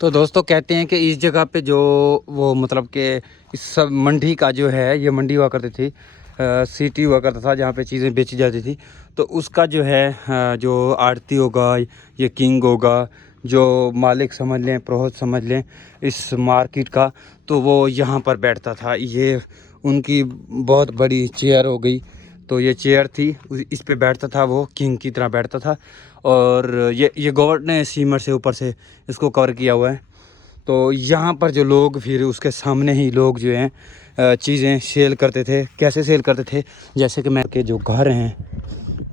तो दोस्तों कहते हैं कि इस जगह पे जो वो मतलब कि इस सब मंडी का जो है, ये मंडी हुआ करती थी, सिटी हुआ करता था जहाँ पे चीज़ें बेची जाती थी। तो उसका जो है जो आड़ती होगा, ये किंग होगा, जो मालिक समझ लें, प्रोहत समझ लें इस मार्केट का, तो वो यहाँ पर बैठता था। ये उनकी बहुत बड़ी चेयर हो गई, तो ये चेयर थी, इस पे बैठता था, वो किंग की तरह बैठता था। और ये गॉड ने सीमर से ऊपर से इसको कवर किया हुआ है। तो यहाँ पर जो लोग, फिर उसके सामने ही लोग जो हैं चीज़ें सेल करते थे। कैसे सेल करते थे, जैसे कि मैं के जो घर हैं,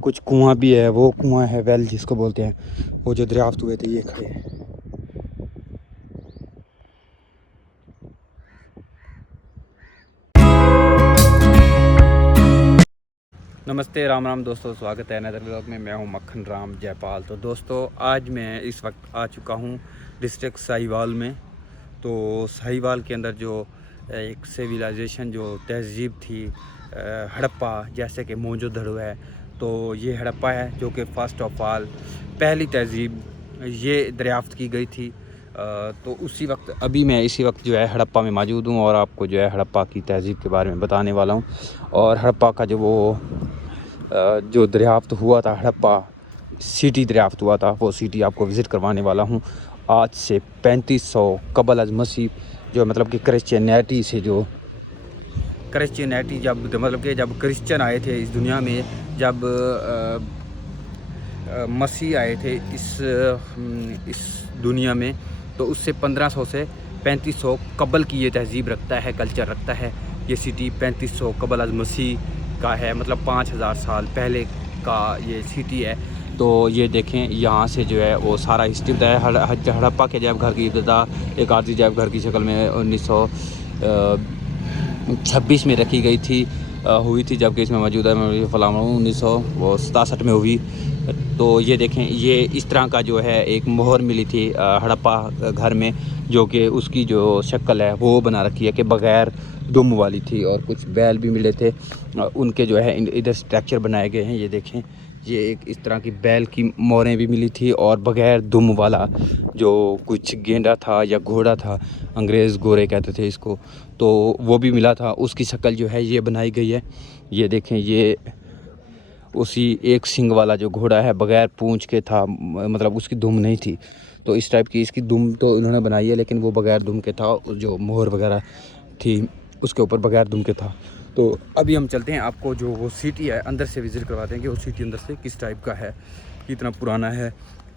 कुछ कुआं भी है, वो कुआं है वेल जिसको बोलते हैं, वो जो दरियाफ्त हुए थे ये खड़े हैं। नमस्ते, राम राम दोस्तों, स्वागत है नदर ब्लॉग में। मैं हूं मक्खन राम जयपाल। तो दोस्तों आज मैं इस वक्त आ चुका हूं डिस्ट्रिक्ट साहिवाल में। तो साहिवाल के अंदर जो एक सिविलाइजेशन, जो तहज़ीब थी हड़प्पा, जैसे कि मोहनजोदड़ो है, तो ये हड़प्पा है जो कि फ़र्स्ट ऑफ ऑल पहली तहज़ीब ये दरियाफ़्त की गई थी। तो उसी वक्त, अभी मैं इसी वक्त जो है हड़प्पा में मौजूद हूँ और आपको जो है हड़प्पा की तहज़ीब के बारे में बताने वाला हूँ। और हड़प्पा का जो वो जो दरियाफ्त हुआ था, हड़प्पा सिटी दरियाफ्त हुआ था, वो सिटी आपको विज़िट करवाने वाला हूँ। आज से 3500 कबल अज़ मसीह, जो मतलब कि क्रिश्चियनिटी से, जो क्रिश्चियनिटी जब मतलब कि जब क्रिश्चियन आए थे इस दुनिया में, जब मसीह आए थे इस दुनिया में, तो उससे 1500 से 3500 कबल की ये तहज़ीब रखता है, कल्चर रखता है। ये सिटी 3500 कबल अज़ मसीह का है, मतलब 5000 साल पहले का ये सिटी है। तो ये देखें, यहाँ से जो है वो सारा हिस्ट्री बताया। हड़प्पा के जैब घर की इब्तदा एक आरती जैब घर की शक्ल में 1926 में रखी गई थी, हुई थी, जबकि इसमें मौजूदा फलाम 1967 में हुई। तो ये देखें, ये इस तरह का जो है एक मोहर मिली थी हड़प्पा घर में, जो कि उसकी जो शक्ल है वो बना रखी है कि बग़ैर दुम वाली थी। और कुछ बैल भी मिले थे, उनके जो है इधर स्ट्रक्चर बनाए गए हैं। ये देखें, ये एक इस तरह की बैल की मोहरें भी मिली थी, और बग़ैर दुम वाला जो कुछ गेंडा था या घोड़ा था, अंग्रेज़ घोड़े कहते थे इसको, तो वो भी मिला था। उसकी शक्ल जो है ये बनाई गई है। ये देखें, ये उसी एक सींग वाला जो घोड़ा है, बग़ैर पूँछ के था, मतलब उसकी दुम नहीं थी। तो इस टाइप की इसकी दुम तो इन्होंने बनाई है, लेकिन वो बग़ैर दुम के था। जो मोहर वगैरह थी उसके ऊपर बग़ैर दुम के था। तो अभी हम चलते हैं, आपको जो वो सिटी है अंदर से विज़िट करवाते हैं कि वो सिटी अंदर से किस टाइप का है, कितना पुराना है।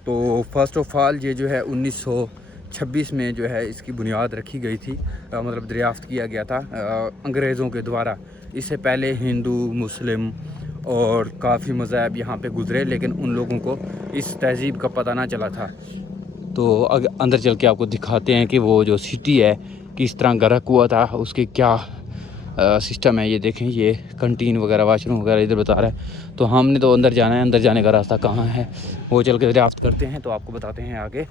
तो फर्स्ट ऑफ ऑल ये जो है 1926 में जो है इसकी बुनियाद रखी गई थी, मतलब दरियाफ्त किया गया था अंग्रेज़ों के द्वारा। इससे पहले हिंदू, मुस्लिम और काफ़ी मज़ाहब यहाँ पे गुज़रे, लेकिन उन लोगों को इस तहज़ीब का पता ना चला था। तो अंदर चल के आपको दिखाते हैं कि वो जो सिटी है किस तरह गर्क हुआ था, उसके क्या सिस्टम है। ये देखें, ये कंटीन वगैरह, वाशरूम वगैरह इधर बता रहा है। तो हमने तो अंदर जाना है, अंदर जाने का रास्ता कहाँ है वो चल के दरियाफ्त करते हैं। तो आपको बताते हैं आगे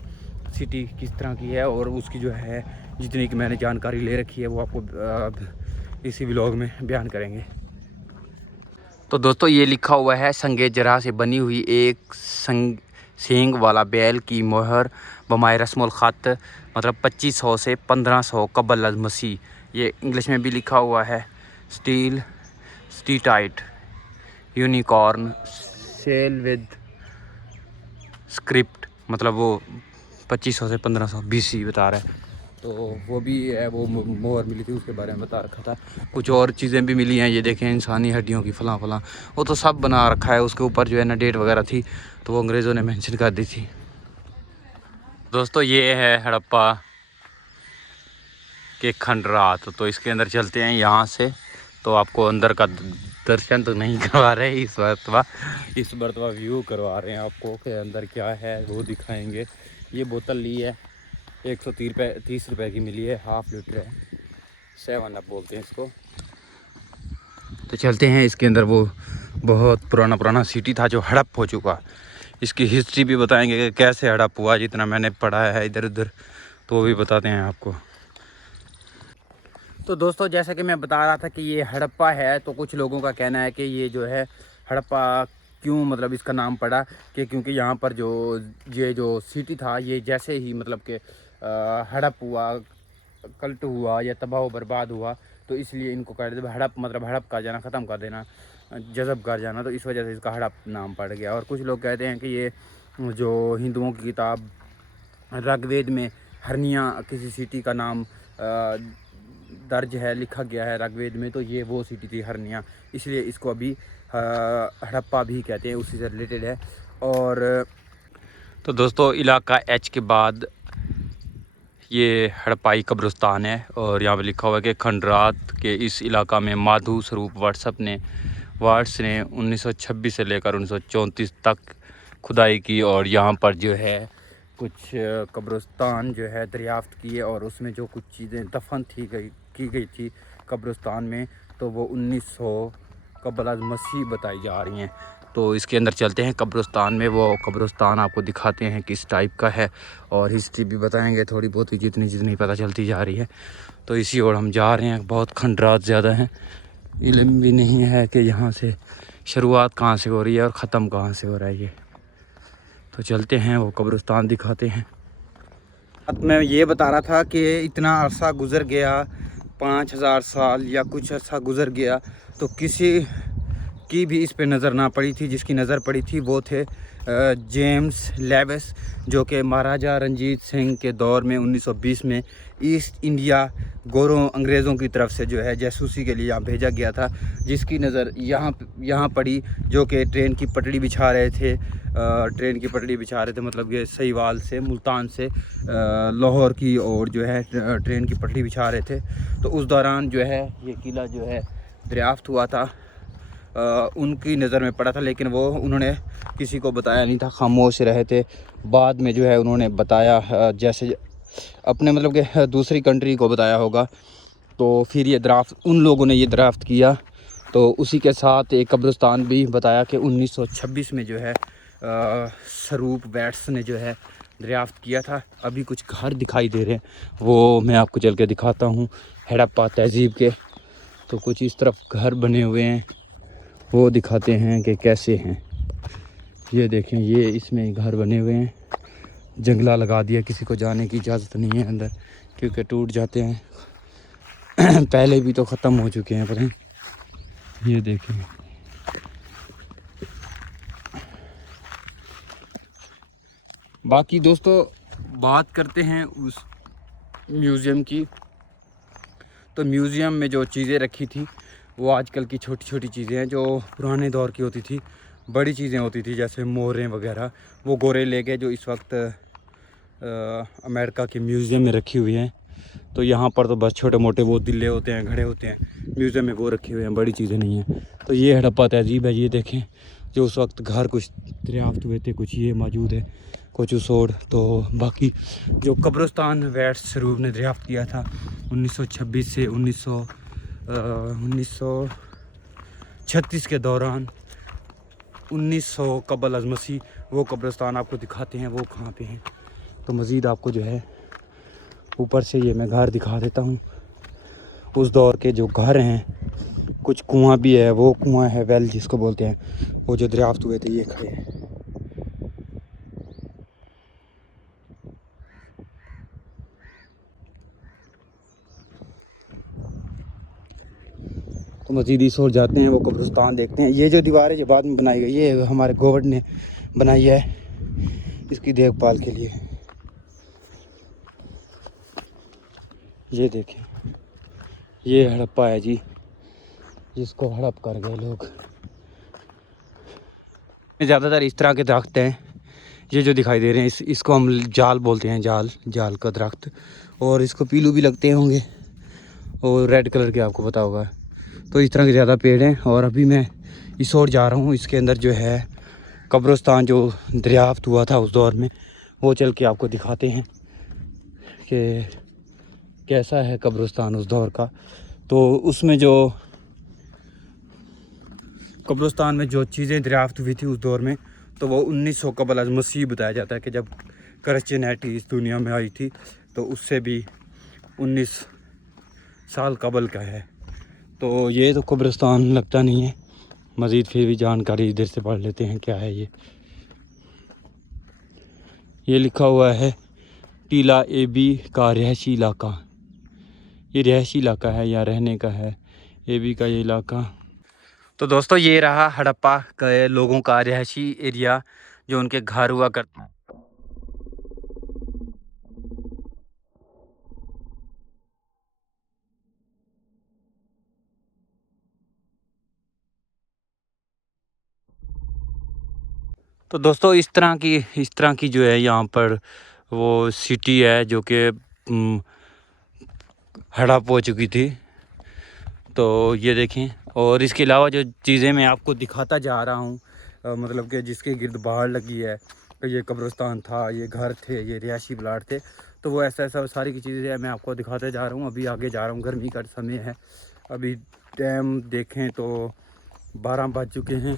सिटी किस तरह की है, और उसकी जो है जितनी कि मैंने जानकारी ले रखी है वो आपको इसी व्लॉग में बयान करेंगे। तो दोस्तों ये लिखा हुआ है, संगे जरा से बनी हुई एक सींग वाला बैल की मोहर बमाए रस्मुल ख़त, मतलब 2500 से 1500 कबल अज़ मसीह। ये इंग्लिश में भी लिखा हुआ है, steel steatite unicorn seal with script, मतलब वो 2500 से 1500 BC बता रहा है। तो वो भी है, वो मोहर मिली थी, उसके बारे में बता रखा था। कुछ और चीज़ें भी मिली हैं, ये देखें, इंसानी हड्डियों की फलां फलां, वो तो सब बना रखा है। उसके ऊपर जो है ना डेट वगैरह थी, तो वो अंग्रेज़ों ने मेंशन कर दी थी। दोस्तों ये है हड़प्पा के खंडरात। तो इसके अंदर चलते हैं यहाँ से। तो आपको अंदर का दर्शन तो नहीं करवा रहे इस मरतबा व्यू करवा रहे हैं आपको कि अंदर क्या है वो दिखाएंगे। ये बोतल ली है, 130 रुपये की मिली है, ½ लीटर है, 7 अप बोलते हैं इसको। तो चलते हैं इसके अंदर। वो बहुत पुराना सिटी था जो हड़प हो चुका, इसकी हिस्ट्री भी बताएंगे कि कैसे हड़प हुआ, जितना मैंने पढ़ा है इधर उधर, तो वो भी बताते हैं आपको। तो दोस्तों जैसा कि मैं बता रहा था कि ये हड़प्पा है, तो कुछ लोगों का कहना है कि ये जो है हड़प्पा क्यों, मतलब इसका नाम पड़ा कि क्योंकि यहाँ पर जो ये जो सिटी था, ये जैसे ही मतलब कि हड़प हुआ, कल्ट हुआ या तबाह बर्बाद हुआ, तो इसलिए इनको कह देते हड़प, मतलब हड़प कर जाना, ख़त्म कर देना, जज़ब कर जाना, तो इस वजह से इसका हड़प नाम पड़ गया। और कुछ लोग कहते हैं कि ये जो हिंदुओं की किताब ऋग्वेद में हरनिया किसी सिटी का नाम दर्ज है, लिखा गया है ऋग्वेद में, तो ये वो सिटी थी हरनिया, इसलिए इसको अभी हड़प्पा भी कहते हैं, उसी से रिलेटेड है। और तो दोस्तों इलाका एच के बाद ये हड़प्पाई कब्रिस्तान है, और यहाँ पे लिखा हुआ है कि खंडरात के इस इलाका में माधु स्वरूप वार्ड्स ने 1926 से लेकर 1934 तक खुदाई की, और यहाँ पर जो है कुछ कब्रिस्तान जो है दरियाफ्त किए, और उसमें जो कुछ चीज़ें दफन की गई थी कब्रिस्तान में, तो वो 1900 कबल मसीह बताई जा रही हैं। तो इसके अंदर चलते हैं कब्रिस्तान में, वो कब्रिस्तान आपको दिखाते हैं किस टाइप का है, और हिस्ट्री भी बताएंगे थोड़ी बहुत ही, जितनी पता चलती जा रही है। तो इसी ओर हम जा रहे हैं। बहुत खंडरात ज़्यादा हैं, इल्म भी नहीं है कि यहाँ से शुरुआत कहाँ से हो रही है और ख़त्म कहाँ से हो रहा है ये। तो चलते हैं, वो कब्रिस्तान दिखाते हैं। अब मैं ये बता रहा था कि इतना अरसा गुज़र गया, 5000 साल या कुछ अरसा गुज़र गया, तो किसी की भी इस पे नज़र ना पड़ी थी। जिसकी नज़र पड़ी थी वो थे जेम्स लेविस, जो कि महाराजा रंजीत सिंह के दौर में 1920 में ईस्ट इंडिया गोरों अंग्रेज़ों की तरफ से जो है जासूसी के लिए यहाँ भेजा गया था, जिसकी नज़र यहाँ पड़ी, जो कि ट्रेन की पटड़ी बिछा रहे थे। मतलब ये सहीवाल से, मुल्तान से लाहौर की और जो है ट्रेन की पटड़ी बिछा रहे थे। तो उस दौरान जो है ये किला जो है दरियाफ्त हुआ था, उनकी नज़र में पड़ा था, लेकिन वो उन्होंने किसी को बताया नहीं था, खामोश रहे थे। बाद में जो है उन्होंने बताया, जैसे अपने मतलब कि दूसरी कंट्री को बताया होगा, तो फिर ये दराफ्त उन लोगों ने ये दराफ्त किया। तो उसी के साथ एक कब्रिस्तान भी बताया कि 1926 में जो है स्वरूप वैट्स ने जो है दरियाफ्त किया था। अभी कुछ घर दिखाई दे रहे हैं, वो मैं आपको चल के दिखाता हूँ हड़प्पा तहज़ीब के। तो कुछ इस तरफ घर बने हुए हैं, वो दिखाते हैं कि कैसे हैं। ये देखें, ये इसमें घर बने हुए हैं, जंगला लगा दिया, किसी को जाने की इजाज़त नहीं है अंदर, क्योंकि टूट जाते हैं। पहले भी तो ख़त्म हो चुके हैं, पता है। ये देखें, बाकी दोस्तों बात करते हैं उस म्यूज़ियम की। तो म्यूज़ियम में जो चीज़ें रखी थी वो आजकल की छोटी छोटी चीज़ें हैं, जो पुराने दौर की होती थी बड़ी चीज़ें होती थी, जैसे मोहरें वगैरह, वो गोरे ले गए, जो इस वक्त अमेरिका के म्यूज़ियम में रखी हुई हैं। तो यहाँ पर तो बस छोटे मोटे वो दिल्ले होते हैं, घड़े होते हैं, म्यूज़ियम में वो रखे हुए हैं, बड़ी चीज़ें नहीं हैं। तो ये हड़प्पा तहज़ीब है, ये देखें, जो उस वक्त घर कुछ दरियाफ्त हुए थे, कुछ ये मौजूद है, कुछ उस ओर। तो बाकी जो कब्रिस्तान वैट्स स्वरूप ने दरियाफ्त किया था 1926 से 1936 के दौरान, 1900 कबल मसीह, वो कब्रिस्तान आपको दिखाते हैं वो कहाँ पे हैं। तो मज़ीद आपको जो है ऊपर से ये मैं घर दिखा देता हूँ, उस दौर के जो घर हैं। कुछ कुआं भी है, वो कुआं है वेल जिसको बोलते हैं, वो जो दरियाफ्त हुए थे ये खड़े हैं। तो मज़ीद इस ओर जाते हैं, वो कब्रिस्तान देखते हैं। ये जो दीवार है जो बाद में बनाई गई, ये हमारे गवर्नमेंट ने बनाई है इसकी देखभाल के लिए। ये देखें, ये हड़प्पा है जी, जिसको हड़प कर गए लोग। ज़्यादातर इस तरह के दरख्त हैं, ये जो दिखाई दे रहे हैं, इसको हम जाल बोलते हैं, जाल का दरख्त। और इसको पीलू भी लगते होंगे, और रेड कलर के आपको पता होगा। तो इस तरह के ज़्यादा पेड़ हैं। और अभी मैं इस ओर जा रहा हूँ, इसके अंदर जो है कब्रिस्तान जो दरियाफ्त हुआ था उस दौर में, वो चल के आपको दिखाते हैं कि कैसा है कब्रिस्तान उस दौर का। तो उसमें जो कब्रिस्तान में जो चीज़ें दरियाफ्त हुई थी उस दौर में, तो वो 1900 कबल मसीह बताया जाता है कि जब क्रिश्चियनिटी इस दुनिया में आई थी, तो उससे भी 19 साल कबल का है। तो ये तो कब्रिस्तान लगता नहीं है, मज़ीद फिर भी जानकारी इधर से पढ़ लेते हैं क्या है ये लिखा हुआ है टीला एबी का रिहायशी इलाका। ये रिहायशी इलाका है, यहाँ रहने का है एबी का ये इलाका। तो दोस्तों ये रहा हड़प्पा के लोगों का रिहायशी एरिया जो उनके घर हुआ करता है। तो दोस्तों इस तरह की जो है यहाँ पर वो सिटी है जो कि हड़प हो चुकी थी। तो ये देखें, और इसके अलावा जो चीज़ें मैं आपको दिखाता जा रहा हूँ मतलब कि जिसके गिर्द बाढ़ लगी है, तो ये कब्रिस्तान था, ये घर थे, ये रिहायशी प्लाट थे, तो वो ऐसा सारी की चीज़ें मैं आपको दिखाते जा रहा हूँ। अभी आगे जा रहा हूँ, गर्मी का समय है, अभी टाइम देखें तो 12 बज चुके हैं।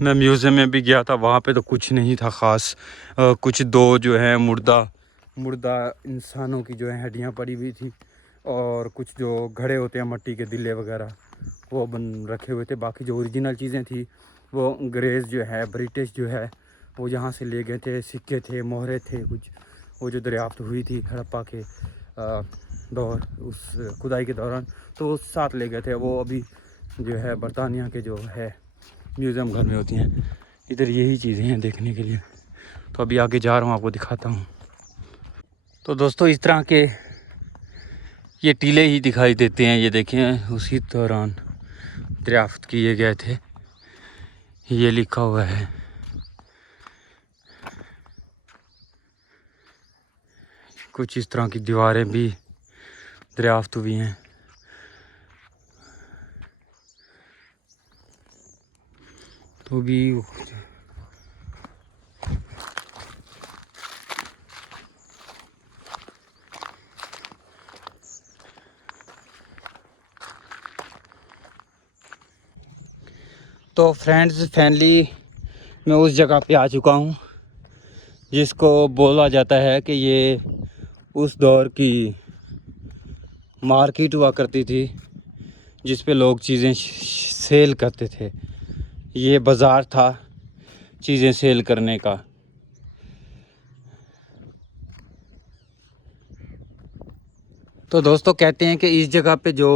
मैं म्यूज़ियम में भी गया था, वहाँ पे तो कुछ नहीं था ख़ास। कुछ दो जो है मुर्दा इंसानों की जो है हड्डियाँ पड़ी हुई थी, और कुछ जो घड़े होते हैं मट्टी के दिले वगैरह वो बन रखे हुए थे। बाकी जो ओरिजिनल चीज़ें थी वो अंग्रेज़ जो है, ब्रिटिश जो है, वो यहाँ से ले गए थे। सिक्के थे, मोहरे थे कुछ, वो जो दरियाफ्त हुई थी हड़प्पा के दौर, उस खुदाई के दौरान, तो वो साथ ले गए थे। वो अभी जो है बरतानिया के जो है म्यूज़ियम घर में होती हैं। इधर यही चीज़ें हैं देखने के लिए। तो अभी आगे जा रहा हूँ, आपको दिखाता हूँ। तो दोस्तों इस तरह के ये टीले ही दिखाई देते हैं। ये देखें, उसी दौरान दरियाफ्त किए गए थे, ये लिखा हुआ है। कुछ इस तरह की दीवारें भी दरियाफ्त हुई हैं। तो भी तो फ्रेंड्स फैमिली, मैं उस जगह पे आ चुका हूँ जिसको बोला जाता है कि ये उस दौर की मार्केट हुआ करती थी, जिस पे लोग चीज़ें सेल करते थे। ये बाज़ार था चीज़ें सेल करने का। तो दोस्तों कहते हैं कि इस जगह पे जो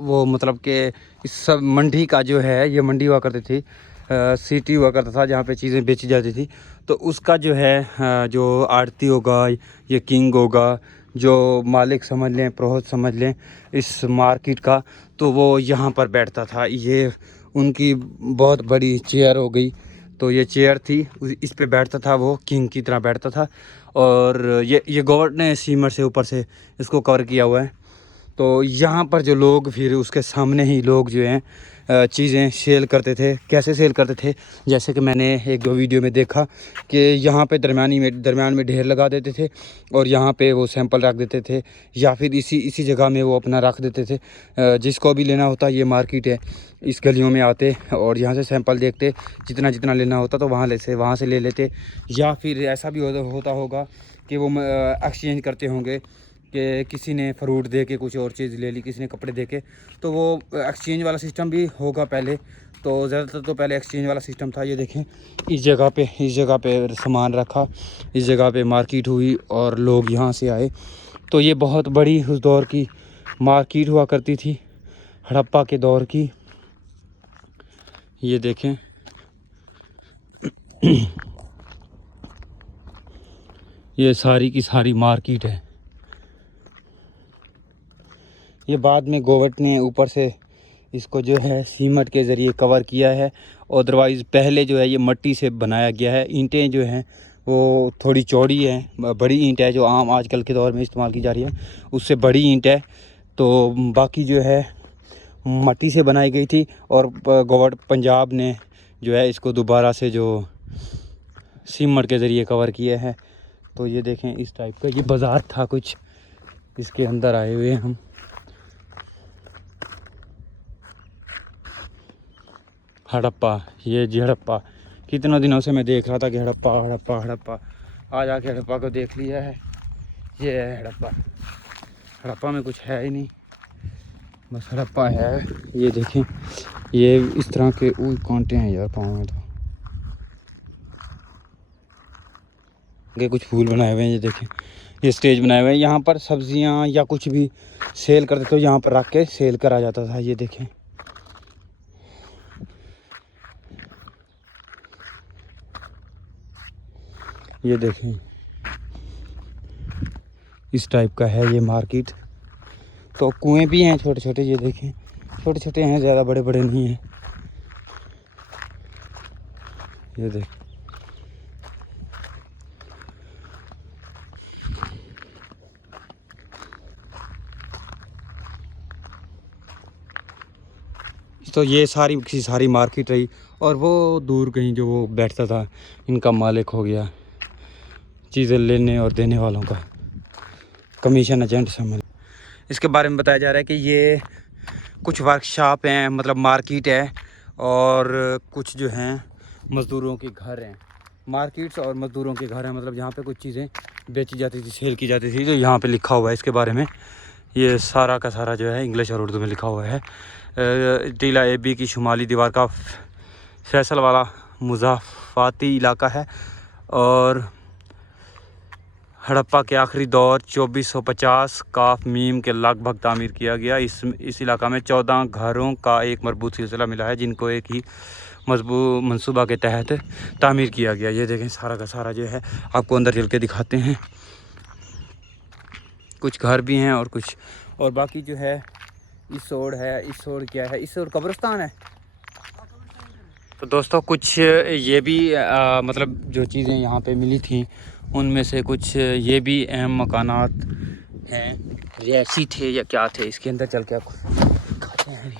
वो मतलब कि इस सब मंडी का जो है, ये मंडी हुआ करती थी, सिटी हुआ करता था जहाँ पे चीज़ें बेची जाती थी। तो उसका जो है जो आड़ती होगा, ये किंग होगा, जो मालिक समझ लें, प्रोहत समझ लें इस मार्केट का, तो वो यहाँ पर बैठता था। ये उनकी बहुत बड़ी चेयर हो गई, तो ये चेयर थी, इस पे बैठता था, वो किंग की तरह बैठता था। और ये गवर्नमेंट ने सीमर से ऊपर से इसको कवर किया हुआ है। तो यहाँ पर जो लोग, फिर उसके सामने ही लोग जो हैं चीज़ें सेल करते थे। कैसे सेल करते थे, जैसे कि मैंने एक दो वीडियो में देखा कि यहाँ पे दरमियान में ढेर लगा देते थे और यहाँ पे वो सैंपल रख देते थे, या फिर इसी जगह में वो अपना रख देते थे। जिसको भी लेना होता, ये मार्केट है, इस गलियों में आते और यहाँ से सैंपल देखते, जितना लेना होता तो वहाँ से ले लेते। या फिर ऐसा भी होता होगा कि वो एक्सचेंज करते होंगे कि किसी ने फ्रूट दे के कुछ और चीज़ ले ली, किसी ने कपड़े दे के, तो वो एक्सचेंज वाला सिस्टम भी होगा पहले। तो ज़्यादातर तो पहले एक्सचेंज वाला सिस्टम था। ये देखें, इस जगह पे सामान रखा, इस जगह पे मार्केट हुई और लोग यहाँ से आए। तो ये बहुत बड़ी उस दौर की मार्केट हुआ करती थी, हड़प्पा के दौर की। ये देखें ये सारी की सारी मार्केट है। ये बाद में गवर्नमेंट ने ऊपर से इसको जो है सीमेंट के ज़रिए कवर किया है। अदरवाइज़ पहले जो है ये मिट्टी से बनाया गया है। ईंटें जो हैं वो थोड़ी चौड़ी हैं, बड़ी ईंट है जो आम आजकल के दौर में इस्तेमाल की जा रही है, उससे बड़ी ईंट है। तो बाकी जो है मिट्टी से बनाई गई थी, और गवर्नमेंट पंजाब ने जो है इसको दोबारा से जो सीमेंट के ज़रिए कवर किया है। तो ये देखें, इस टाइप का ये बाज़ार था कुछ, इसके अंदर आए हुए हम। हड़प्पा, ये जी हड़प्पा, कितनों दिनों से मैं देख रहा था कि हड़प्पा हड़प्पा हड़प्पा, आज आके हड़प्पा को देख लिया है। ये है हड़प्पा। हड़प्पा में कुछ है ही नहीं, बस हड़प्पा है। ये देखें, ये इस तरह के कांटे हैं यार पाँव में। तो ये कुछ फूल बनाए हुए हैं, ये देखें, ये स्टेज बनाए हुए हैं, यहाँ पर सब्जियाँ या कुछ भी सेल करते तो यहाँ पर रख के सेल करा जाता था। ये देखें, ये देखें, इस टाइप का है ये मार्केट। तो कुएं भी हैं छोटे छोटे, ये देखें छोटे छोटे हैं, ज़्यादा बड़े बड़े नहीं हैं। ये देख, तो ये सारी की सारी मार्केट रही। और वो दूर कहीं जो वो बैठता था, इनका मालिक हो गया, चीज़ें लेने और देने वालों का कमीशन एजेंट समझ। इसके बारे में बताया जा रहा है कि ये कुछ वर्कशॉप हैं, मतलब मार्केट है, और कुछ जो हैं मज़दूरों के घर हैं। मार्केट्स और मज़दूरों के घर हैं, मतलब यहाँ पे कुछ चीज़ें बेची जाती थी, सेल की जाती थी। जो यहाँ पे लिखा हुआ है इसके बारे में, ये सारा का सारा जो है इंग्लिश और उर्दू में लिखा हुआ है। टीला एबी की शुमाली दीवार का फैसल वाला मुज़ाफ़ाती इलाका है और हड़प्पा के आखिरी दौर 2450 काफ मीम के लगभग तामीर किया गया। इस इलाका में 14 घरों का एक मजबूत सिलसिला मिला है, जिनको एक ही मजबूत मंसूबा के तहत तामीर किया गया। ये देखें सारा का सारा जो है, आपको अंदर चल के दिखाते हैं। कुछ घर भी हैं और कुछ, और बाकी जो है इस ओर है, इस ओर क्या है, इस ओर कब्रिस्तान है। तो दोस्तों कुछ ये भी मतलब जो चीज़ें यहाँ पे मिली थी, उनमें से कुछ ये भी अहम मकानात हैं, रिहायशी थे या क्या थे। इसके अंदर चल के आपको दिखाते हैं।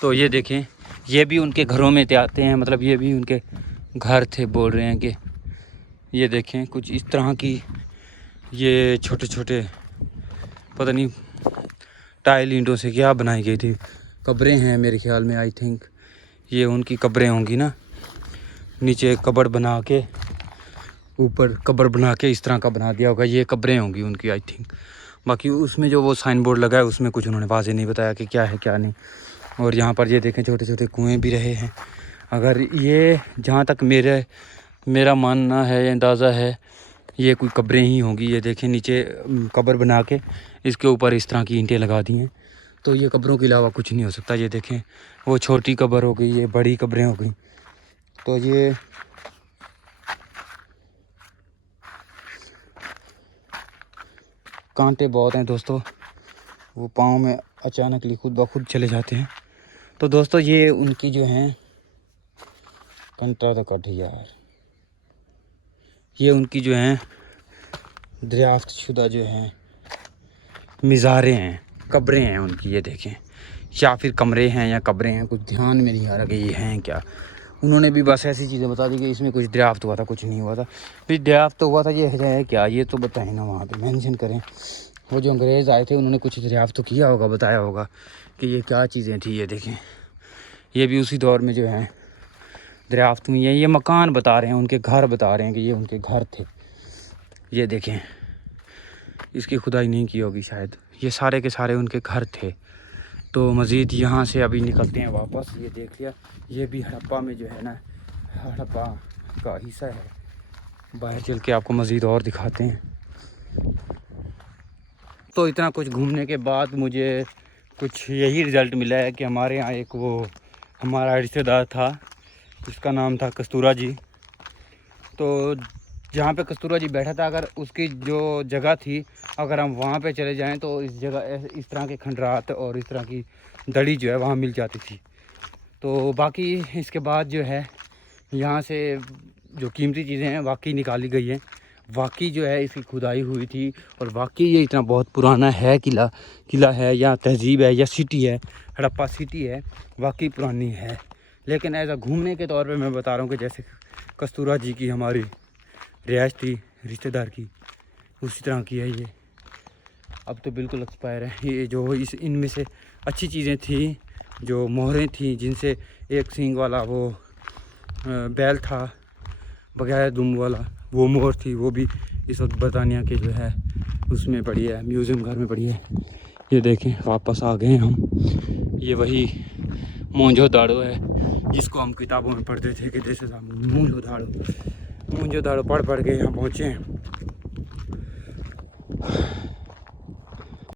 तो ये देखें, ये भी उनके घरों में आते हैं, मतलब ये भी उनके घर थे, बोल रहे हैं कि ये देखें कुछ इस तरह की, ये छोटे छोटे पता नहीं टाइल ईंटों से क्या बनाई गई थी, कब्रें हैं मेरे ख्याल में। आई थिंक ये उनकी कब्रें होंगी ना, नीचे कब्र बना के, ऊपर कब्र बना के इस तरह का बना दिया होगा, ये कब्रें होंगी उनकी आई थिंक। बाकी उसमें जो वो साइन बोर्ड लगा है उसमें कुछ उन्होंने वाज़ेह नहीं बताया कि क्या है क्या नहीं। और यहाँ पर ये देखें छोटे छोटे कुएँ भी रहे हैं। अगर ये, जहाँ तक मेरा मानना है, अंदाज़ा है, ये कोई कब्रें ही होंगी। ये देखें नीचे कब्र बना के इसके ऊपर इस तरह की ईंटें लगा दी हैं, तो ये कब्रों के अलावा कुछ नहीं हो सकता। ये देखें वो छोटी कब्र हो गई, ये बड़ी कब्रें हो गई। तो ये कांटे बहुत हैं दोस्तों, वो पाँव में अचानकली खुद ब खुद चले जाते हैं। तो दोस्तों ये उनकी जो हैं कंटा तो कट यार, ये उनकी जो हैं दरियाफ्त शुदा जो हैं मिज़ारें हैं, कब्रें हैं उनकी। ये देखें, या फिर कमरे हैं या कब्रें हैं, कुछ ध्यान में नहीं आ रहा कि ये हैं क्या। उन्होंने भी बस ऐसी चीज़ें बता दी कि इसमें कुछ दरियाफ्त हुआ था, कुछ नहीं हुआ था। फिर दरियाफ्त हुआ था, ये है क्या, ये तो बताएं ना, वहाँ पे मेंशन करें। वो जो अंग्रेज़ आए थे उन्होंने कुछ दरियाफ्त तो किया होगा, बताया होगा कि ये क्या चीज़ें थी। ये देखें, ये भी उसी दौर में जो है दरियाफ्त हुई है। ये मकान बता रहे हैं, उनके घर बता रहे हैं कि ये उनके घर थे। ये देखें, इसकी खुदाई नहीं की होगी शायद, ये सारे के सारे उनके घर थे। तो मज़ीद यहाँ से अभी निकलते हैं वापस। ये देख लिया, ये भी हड़प्पा में जो है ना, हड़प्पा का हिस्सा है। बाहर चल के आपको मज़ीद और दिखाते हैं। तो इतना कुछ घूमने के बाद मुझे कुछ यही रिज़ल्ट मिला है कि हमारे यहाँ एक वो हमारा रिश्तेदार था, जिसका नाम था कस्तूरा जी। तो जहाँ पे कस्तूरा जी बैठा था, अगर उसकी जो जगह थी, अगर हम वहाँ पे चले जाएं तो इस जगह इस तरह के खंडरात और इस तरह की दड़ी जो है वहाँ मिल जाती थी। तो बाकी इसके बाद जो है यहाँ से जो कीमती चीज़ें हैं वाकई निकाली गई हैं, वाकई जो है इसकी खुदाई हुई थी, और वाकई ये इतना बहुत पुराना है, किला है या तहज़ीब है या सिटी है, हड़प्पा सिटी है, वाकई पुरानी है। लेकिन ऐसा घूमने के तौर पे मैं बता रहा हूँ कि जैसे कस्तूरा जी की हमारी रिहाइश थी रिश्तेदार की, उसी तरह की है ये। अब तो बिल्कुल एक्सपायर है ये। जो इनमें से अच्छी चीज़ें थी, जो मोहरें थी, जिनसे एक सींग वाला वो बैल था, बगैर दुम वाला वो मोहर थी, वो भी इस वक्त बरतानिया के जो है उसमें पड़ी है, म्यूज़ियम घर में पड़ी है। ये देखें वापस आ गए हम। ये वही मोहनजोदाड़ो है जिसको हम किताबों में पढ़ते थे कि जैसे मोहनजोदाड़ो पढ़ के यहाँ पहुँचे हैं।